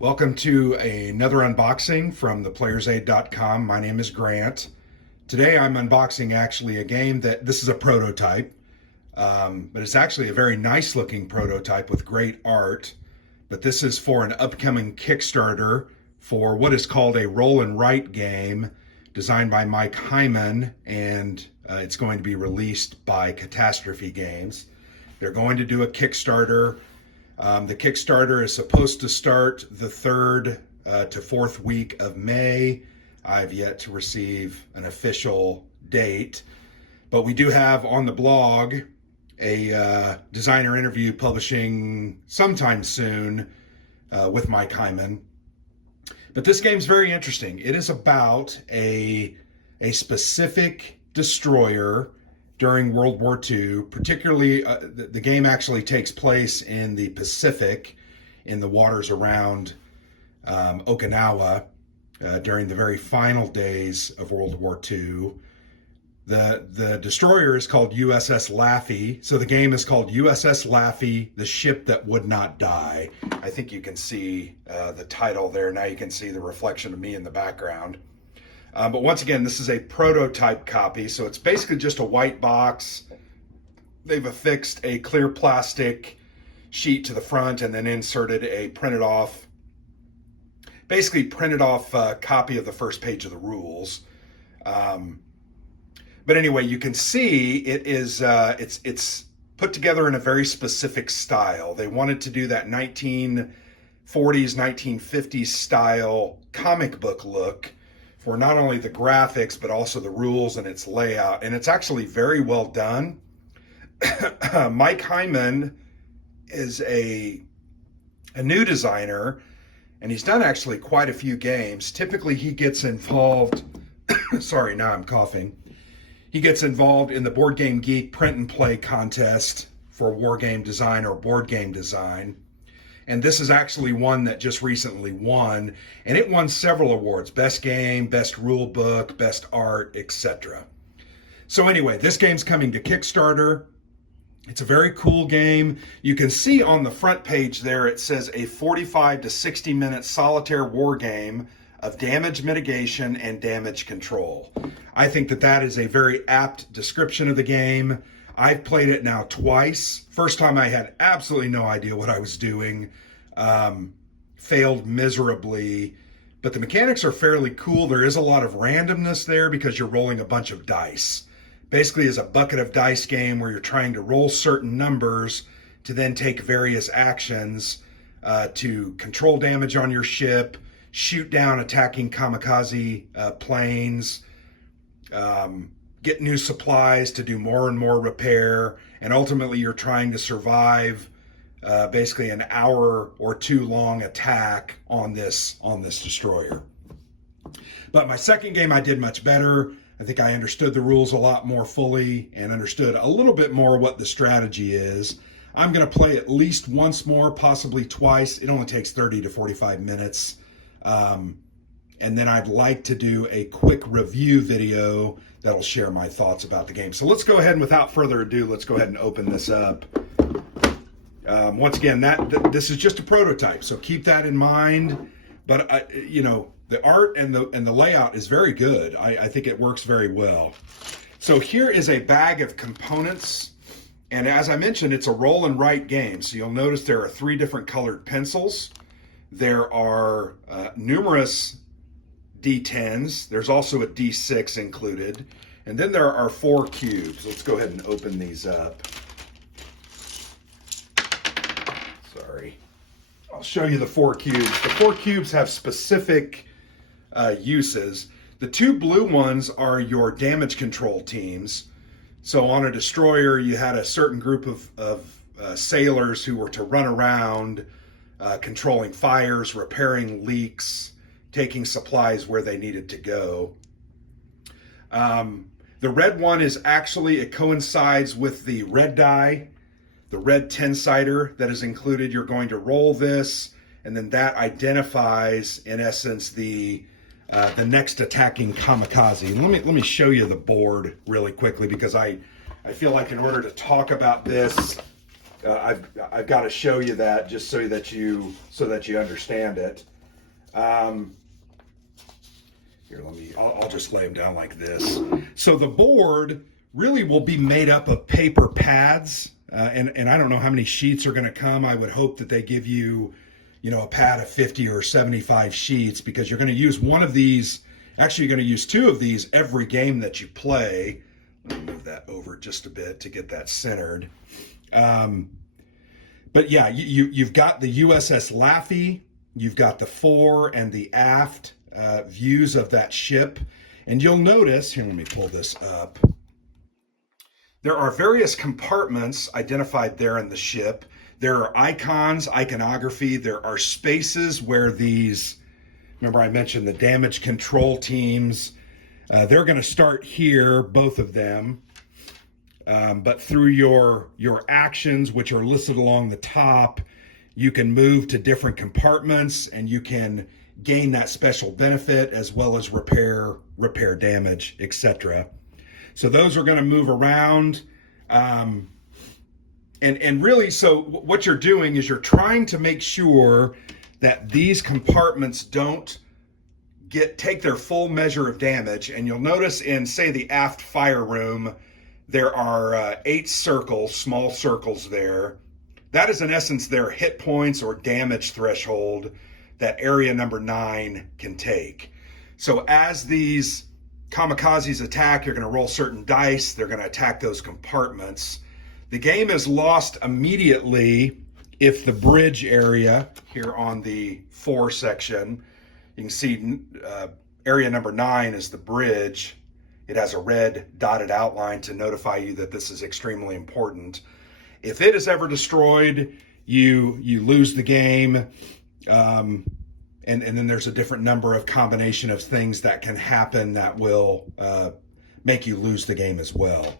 Welcome to another unboxing from theplayersaid.com. My name is Grant. Today I'm unboxing actually a game that this is a prototype, but it's actually a very nice looking prototype with great art. But this is for an upcoming Kickstarter for what is called a roll and write game designed by Mike Hyman, and it's going to be released by Catastrophe Games. They're going to do a Kickstarter. The Kickstarter is supposed to start the 3rd to 4th week of May. I've yet to receive an official date, but we do have on the blog a designer interview publishing sometime soon with Mike Hyman. But this game's very interesting. It is about a specific destroyer during World War II, particularly the game actually takes place in the Pacific, in the waters around Okinawa during the very final days of World War II. The destroyer is called USS Laffey, so the game is called USS Laffey, the ship that would not die. I think you can see the title there. Now you can see the reflection of me in the background. But once again, this is a prototype copy, so it's basically just a white box. They've affixed a clear plastic sheet to the front and then inserted a printed off copy of the first page of the rules. But anyway, you can see it is it's put together in a very specific style. They wanted to do that 1940s, 1950s style comic book look for not only the graphics, but also the rules and its layout. And it's actually very well done. Mike Hyman is a new designer, and he's done actually quite a few games. Typically he gets involved, sorry, now I'm coughing. He gets involved in the Board Game Geek print and play contest for war game design or board game design. And this is actually one that just recently won, and it won several awards: best game, best rule book, best art, etc. So anyway, this game's coming to Kickstarter. It's a very cool game. You can see on the front page there, it says a 45 to 60 minute solitaire war game of damage mitigation and damage control. I think that is a very apt description of the game. I've played it now twice. First time I had absolutely no idea what I was doing. Failed miserably, but the mechanics are fairly cool. There is a lot of randomness there because you're rolling a bunch of dice. Basically, it's a bucket of dice game where you're trying to roll certain numbers to then take various actions to control damage on your ship, shoot down attacking kamikaze planes, get new supplies to do more and more repair, and ultimately you're trying to survive basically an hour or two long attack on this destroyer. But my second game I did much better. I think I understood the rules a lot more fully and understood a little bit more what the strategy is. I'm going to play at least once more, possibly twice. It only takes 30 to 45 minutes. And then I'd like to do a quick review video that'll share my thoughts about the game. So let's go ahead and without further ado, let's go ahead and open this up. Once again, this is just a prototype, so keep that in mind. But the art and the layout is very good. I think it works very well. So here is a bag of components, and as I mentioned, it's a roll and write game. So you'll notice there are 3 different colored pencils. There are numerous D10s. There's also a D6 included. And then there are 4 cubes. Let's go ahead and open these up. Sorry. I'll show you the 4 cubes. The 4 cubes have specific uses. The 2 blue ones are your damage control teams. So on a destroyer, you had a certain group of sailors who were to run around controlling fires, repairing leaks, taking supplies where they needed to go. The red one is actually, it coincides with the red die, the red 10-sider that is included. You're going to roll this, and then that identifies, in essence, the next attacking kamikaze. And let me show you the board really quickly, because I feel like in order to talk about this, I've got to show you that just so that you understand it. Here, I'll just lay them down like this. So the board really will be made up of paper pads, and I don't know how many sheets are going to come. I would hope that they give you, a pad of 50 or 75 sheets, because you're going to use one of these. Actually, you're going to use two of these every game that you play. Let me move that over just a bit to get that centered. But yeah, you've got the USS Laffey, you've got the fore and the aft views of that ship. And you'll notice, here, let me pull this up. There are various compartments identified there in the ship. There are icons, iconography. There are spaces where these, remember I mentioned the damage control teams. They're going to start here, both of them. But through your actions, which are listed along the top, you can move to different compartments and you can gain that special benefit, as well as repair damage, etc. So those are going to move around. And really, so what you're doing is you're trying to make sure that these compartments don't take their full measure of damage. And you'll notice in, say, the aft fire room, there are 8 circles, small circles there. That is in essence their hit points or damage threshold that area number 9 can take. So as these kamikazes attack, you're going to roll certain dice. They're going to attack those compartments. The game is lost immediately if the bridge area here on the fore section, you can see area number 9 is the bridge. It has a red dotted outline to notify you that this is extremely important. If it is ever destroyed, you lose the game. And then there's a different number of combination of things that can happen that will make you lose the game as well.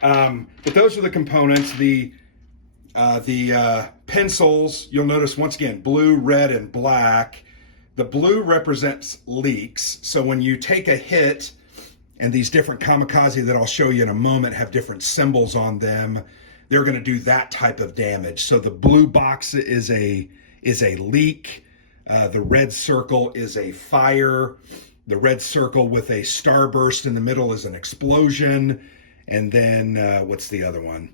But those are the components. The pencils, you'll notice once again, blue, red, and black. The blue represents leaks. So when you take a hit, and these different kamikaze that I'll show you in a moment have different symbols on them, they're going to do that type of damage. So the blue box is a leak. The red circle is a fire. The red circle with a starburst in the middle is an explosion. And then what's the other one?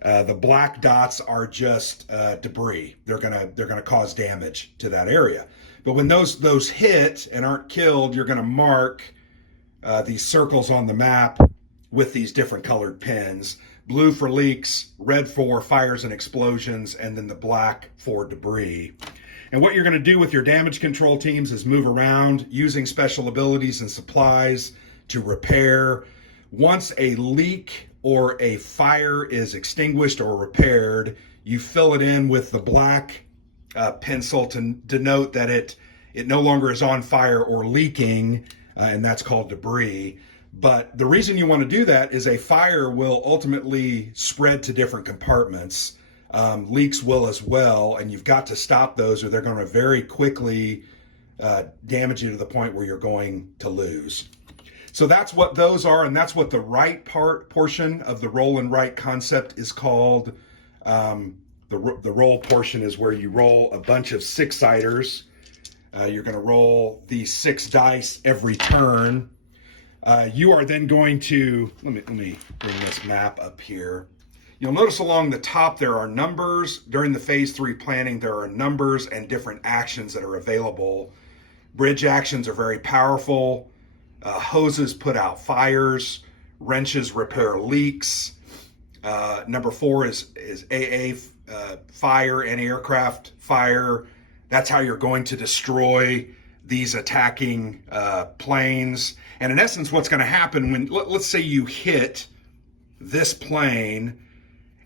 The black dots are just debris. They're gonna cause damage to that area. But when those hit and aren't killed, you're gonna mark these circles on the map with these different colored pins. Blue for leaks, red for fires and explosions, and then the black for debris. And what you're going to do with your damage control teams is move around using special abilities and supplies to repair. Once a leak or a fire is extinguished or repaired, you fill it in with the black pencil to denote that it no longer is on fire or leaking, and that's called debris. But the reason you want to do that is a fire will ultimately spread to different compartments. Leaks will as well, and you've got to stop those or they're going to very quickly damage you to the point where you're going to lose. So that's what those are, and that's what the right portion of the roll and write concept is called. The roll portion is where you roll a bunch of 6-siders. You're going to roll these 6 dice every turn. You are then going to, let me bring this map up here. You'll notice along the top there are numbers. During the phase 3 planning, there are numbers and different actions that are available. Bridge actions are very powerful. Hoses put out fires. Wrenches repair leaks. Number 4 is AA fire, anti-aircraft fire. That's how you're going to destroy these attacking planes. And in essence, what's going to happen when, let's say you hit this plane,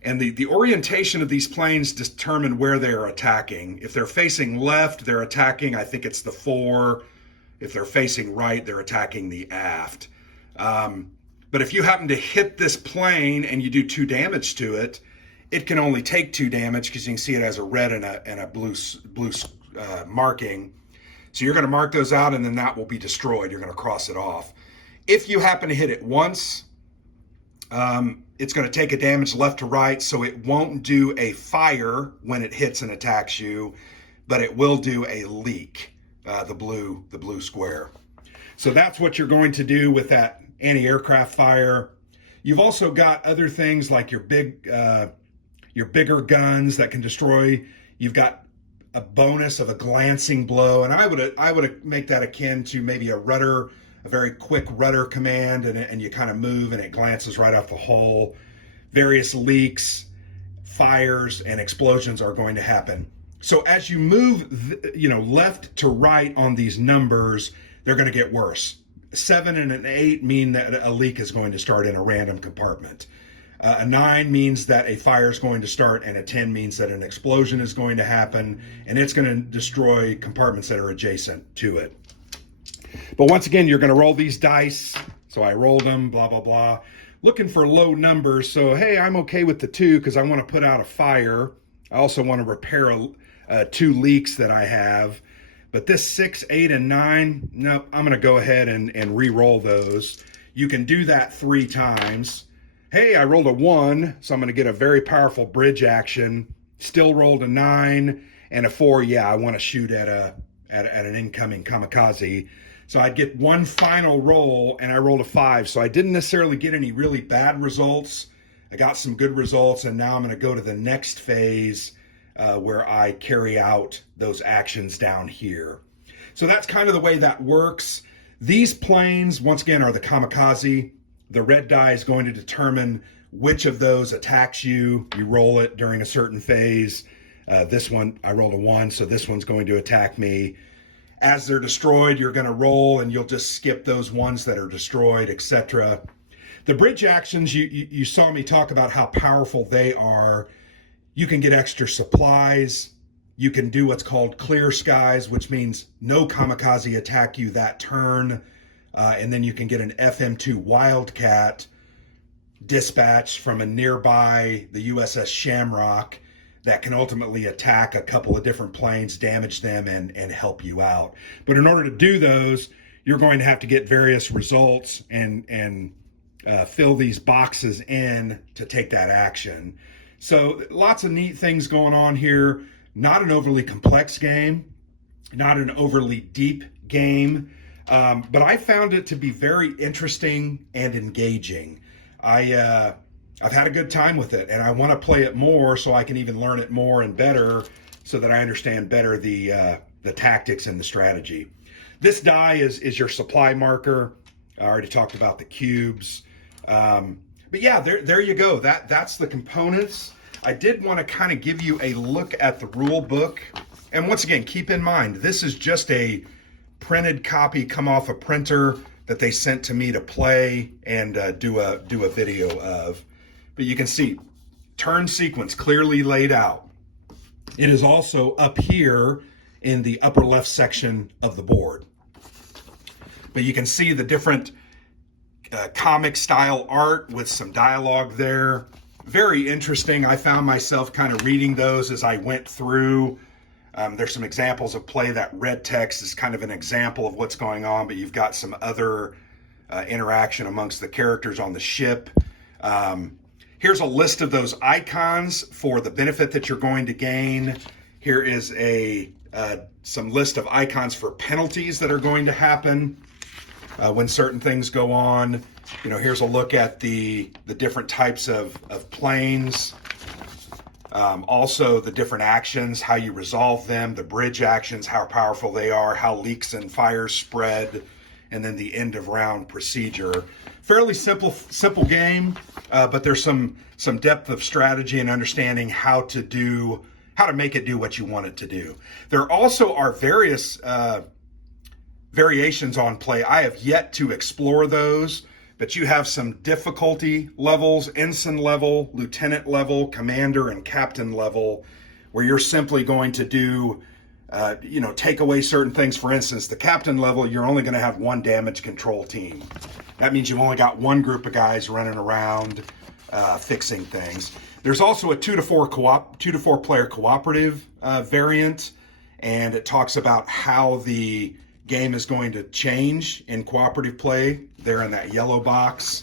and the orientation of these planes determine where they are attacking. If they're facing left, they're attacking, I think it's the fore. If they're facing right, they're attacking the aft. But if you happen to hit this plane and you do 2 damage to it, it can only take 2 damage because you can see it has a red and a blue marking. So you're going to mark those out, and then that will be destroyed. You're going to cross it off. If you happen to hit it once, it's going to take a damage left to right, so it won't do a fire when it hits and attacks you, but it will do a leak, the blue square. So that's what you're going to do with that anti-aircraft fire. You've also got other things like your bigger guns that can destroy. You've got a bonus of a glancing blow, and I would make that akin to maybe a very quick rudder command, and you kind of move and it glances right off the hull. Various leaks, fires, and explosions are going to happen. So as you move, left to right on these numbers, they're going to get worse. 7 and an 8 mean that a leak is going to start in a random compartment. A 9 means that a fire is going to start, and a 10 means that an explosion is going to happen, and it's going to destroy compartments that are adjacent to it. But once again, you're going to roll these dice. So I rolled them, blah, blah, blah. Looking for low numbers. So, hey, I'm okay with the 2 because I want to put out a fire. I also want to repair 2 leaks that I have. But this 6, 8, and 9, nope, I'm going to go ahead and re-roll those. You can do that 3 times. Hey, I rolled a 1, so I'm going to get a very powerful bridge action. Still rolled a 9 and a 4. Yeah, I want to shoot at an incoming kamikaze. So I'd get one final roll, and I rolled a 5. So I didn't necessarily get any really bad results. I got some good results, and now I'm going to go to the next phase where I carry out those actions down here. So that's kind of the way that works. These planes, once again, are the kamikaze. The red die is going to determine which of those attacks you. You roll it during a certain phase. This one, I rolled a 1, so this one's going to attack me. As they're destroyed, you're going to roll, and you'll just skip those ones that are destroyed, etc. The bridge actions, you saw me talk about how powerful they are. You can get extra supplies. You can do what's called clear skies, which means no kamikaze attack you that turn. And then you can get an FM2 Wildcat dispatch from a nearby, the USS Shamrock, that can ultimately attack a couple of different planes, damage them, and help you out. But in order to do those, you're going to have to get various results and fill these boxes in to take that action. So lots of neat things going on here. Not an overly complex game, not an overly deep game, but I found it to be very interesting and engaging. I've had a good time with it, and I want to play it more so I can even learn it more and better, so that I understand better the tactics and the strategy. This die is your supply marker. I already talked about the cubes. But yeah, there you go. That's the components. I did want to kind of give you a look at the rule book. And once again, keep in mind, this is just a printed copy come off a printer that they sent to me to play and do a video of. But you can see turn sequence clearly laid out. It is also up here in the upper left section of the board. But you can see the different comic style art with some dialogue there. Very interesting. I found myself kind of reading those as I went through. There's some examples of play. That red text is kind of an example of what's going on, but you've got some other interaction amongst the characters on the ship. Here's a list of those icons for the benefit that you're going to gain. Here is some list of icons for penalties that are going to happen when certain things go on. Here's a look at the different types of planes. Also the different actions, how you resolve them, the bridge actions, how powerful they are, how leaks and fires spread, and then the end of round procedure. Fairly simple game, but there's some depth of strategy and understanding how to make it do what you want it to do. There also are various variations on play. I have yet to explore those, but you have some difficulty levels: ensign level, lieutenant level, commander, and captain level, where you're simply going to do, take away certain things. For instance, the captain level, you're only going to have one damage control team. That means you've only got one group of guys running around fixing things. There's also a 2 to 4 player cooperative variant, and it talks about how the game is going to change in cooperative play there in that yellow box.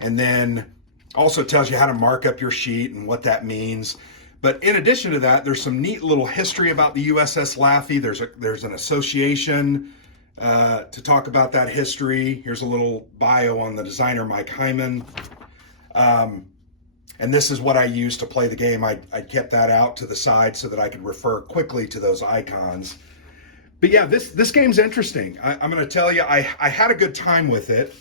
And then Also tells you how to mark up your sheet and what that means. But in addition to that, there's some neat little history about the USS Laffey. There's an association to talk about that history. Here's a little bio on the designer, Mike Hyman. And this is what I used to play the game. I kept that out to the side so that I could refer quickly to those icons. But yeah, this game's interesting. I'm going to tell you, I had a good time with it.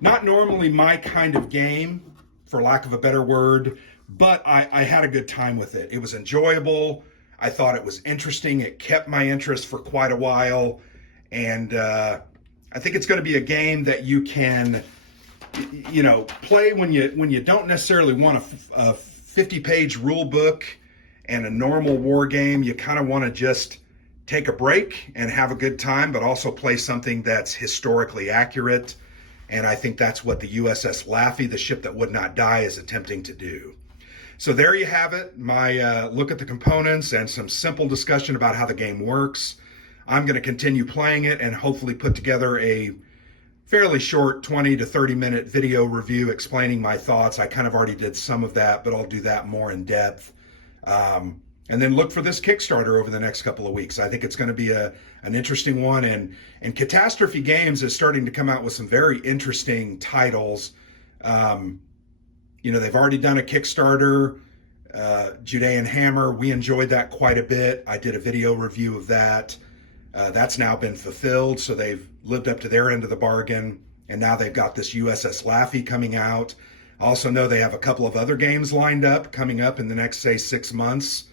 Not normally my kind of game, for lack of a better word, but I had a good time with it. It was enjoyable. I thought it was interesting. It kept my interest for quite a while. And I think it's going to be a game that you can, play when you don't necessarily want a 50-page rule book and a normal war game. You kind of want to just take a break and have a good time, but also play something that's historically accurate. And I think that's what the USS Laffey, the ship that would not die, is attempting to do. So there you have it, my look at the components and some simple discussion about how the game works. I'm going to continue playing it and hopefully put together a fairly short 20 to 30 minute video review explaining my thoughts. I kind of already did some of that, but I'll do that more in depth. And then look for this Kickstarter over the next couple of weeks. I think it's going to be an interesting one. And Catastrophe Games is starting to come out with some very interesting titles. They've already done a Kickstarter, Judean Hammer. We enjoyed that quite a bit. I did a video review of that. That's now been fulfilled, so they've lived up to their end of the bargain. And now they've got this USS Laffey coming out. I also know they have a couple of other games lined up coming up in the next, say, 6 months.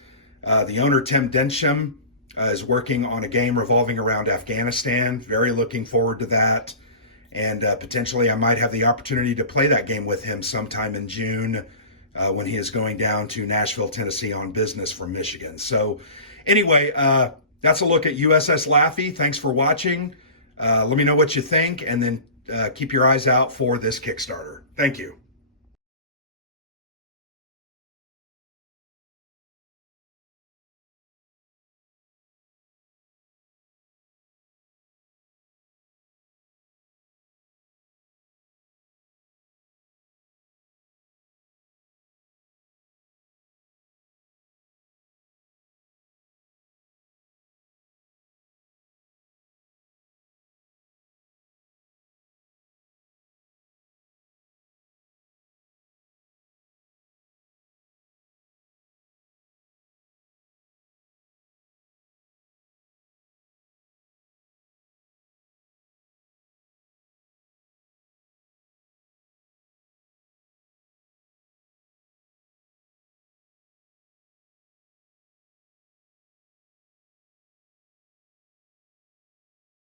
The owner, Tim Densham, is working on a game revolving around Afghanistan. Very looking forward to that. And potentially I might have the opportunity to play that game with him sometime in June when he is going down to Nashville, Tennessee on business from Michigan. So anyway, that's a look at USS Laffey. Thanks for watching. Let me know what you think, and then keep your eyes out for this Kickstarter. Thank you.